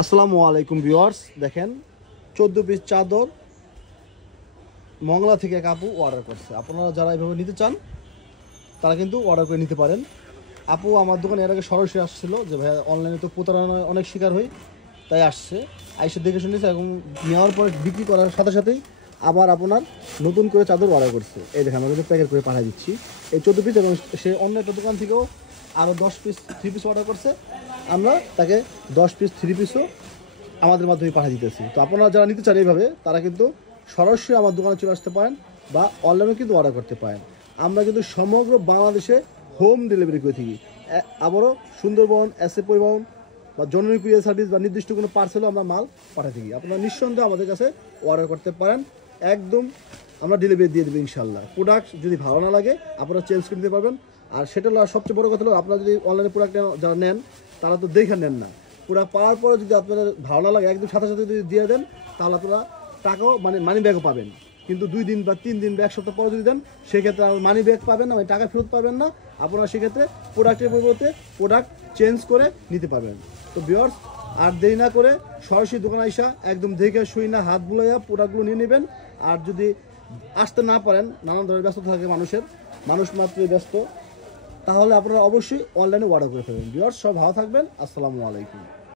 আসসালামু আলাইকুম ভিউয়ার্স, দেখেন 14 পিস চাদর মংলা থেকে এক আপু অর্ডার করছে। আপনারা যারা এইভাবে নিতে চান তারা কিন্তু অর্ডার করে নিতে পারেন। আপু আমার দোকানে এর আগে সরাসরি আসছিল যে ভাই অনলাইনে তো প্রতারণার অনেক শিকার হই, তাই আসছে, আইসে দেখে শুনেছে এবং নেওয়ার পরে বিক্রি করার সাথে সাথেই আবার আপনার নতুন করে চাদর অর্ডার করছে। এই দেখেন আমরা প্যাকেট করে পাঠিয়ে দিচ্ছি এই 14 পিস, এবং সে অন্য একটা দোকান থেকেও আরও 10 পিস 3 পিস অর্ডার করছে। আমরা তাকে 10 পিস 3 পিসও আমাদের মাধ্যমে পাঠিয়ে দিতেছি। তো আপনারা যারা নিতে চান এইভাবে তারা কিন্তু সরাসরি আমার দোকানে চলে আসতে পারেন বা অনলাইনেও কিন্তু অর্ডার করতে পারেন। আমরা কিন্তু সমগ্র বাংলাদেশে হোম ডেলিভারি করে থাকি। আবারও সুন্দরবন, এসএ পরিবহন বা জননী কুরিয়ার সার্ভিস বা নির্দিষ্ট কোনো পার্সেলও আমরা মাল পাঠিয়ে থাকি। আপনারা নিঃসন্দেহে আমাদের কাছে অর্ডার করতে পারেন, একদম আমরা ডেলিভারি দিয়ে দেবো ইনশাল্লাহ। প্রোডাক্ট যদি ভালো না লাগে আপনারা চেঞ্জ করে দিতে পারবেন। আর সেটা হলো সবচেয়ে বড় কথা হলো, আপনারা যদি অনলাইনে প্রোডাক্ট যারা নেন তারা তো দেখে নেন না, প্রোডাক্ট পাওয়ার পরে যদি আপনাদের ভালো না লাগে একদম সাথে সাথে যদি দিয়ে দেন তাহলে আপনারা টাকাও মানি ব্যাগও পাবেন। কিন্তু 2 দিন বা 3 দিন বা 1 সপ্তাহ পরে যদি দেন সেক্ষেত্রে মানি ব্যাগ পাবেন না, টাকা ফেরত পাবেন না। আপনারা সেক্ষেত্রে প্রোডাক্টের পরিবর্তে প্রোডাক্ট চেঞ্জ করে নিতে পারবেন। তো ভিউয়ার্স, আর দেরি না করে সরাসরি দোকানে আইসা একদম দেখে শুই না হাত বুলাইয়া প্রোডাক্টগুলো নিয়ে নেবেন। আর যদি আসতে না পারেন, নানান ধরনের ব্যস্ত থাকে মানুষ মাত্রই ব্যস্ত, তাহলে আপনারা অবশ্যই অনলাইনে অর্ডার করে ফেলবেন। ভিউয়ার্স, সব ভালো থাকবেন। আসসালামু আলাইকুম।